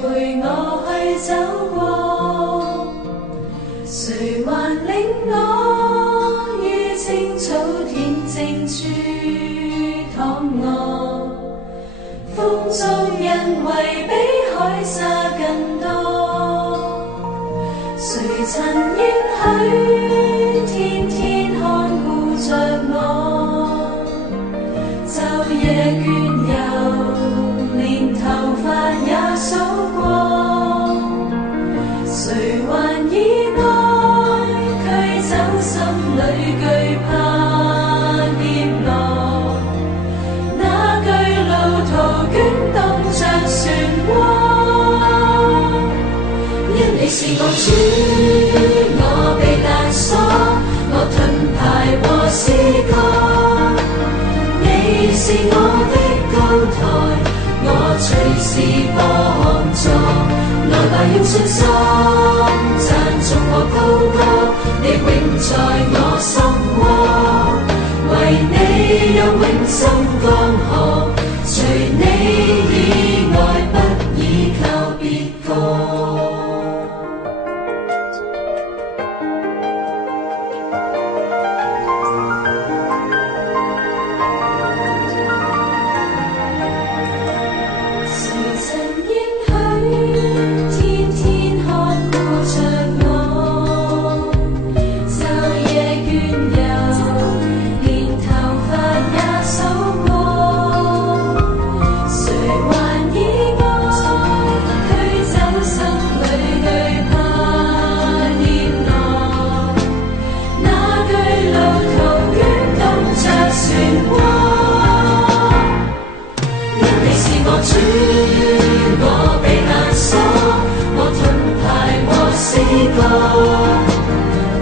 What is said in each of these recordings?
陪我去走過？誰還領我於青草田靜處躺臥？風中因為比海沙更多，誰曾應許天天看顧着我？晝夜倦遊，連頭髮也數過，誰還以愛驅走心裏懼怕跌落？那巨路途捲動着漩渦，因你是我主，我避難所，我盾牌和詩歌。你是我的高台，我隨時幫助。來吧，用信心讚頌和高歌，你永在我心窩。為你有永生江河，除你以外不倚靠別個。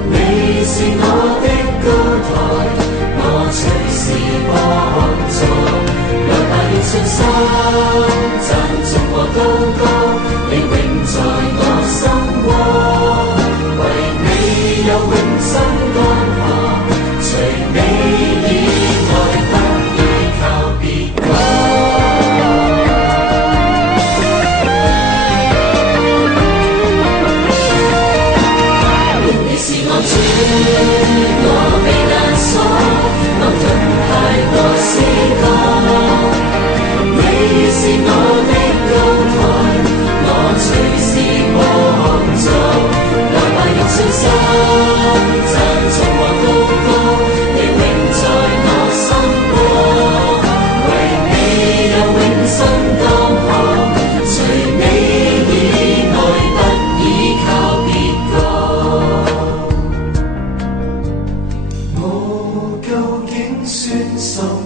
你是我的高台，我隨時幫助。來吧，用信心讚頌和高歌，你永在我心窩。為你有永生江河，除你以外不倚靠別個。我避難所，我盾牌和詩歌。你是我的高台，我隨時幫助。來吧，用信心讚頌和高歌，你永在我心窩。為你有永生江河，除你以外不倚靠別個。究竟算什麼？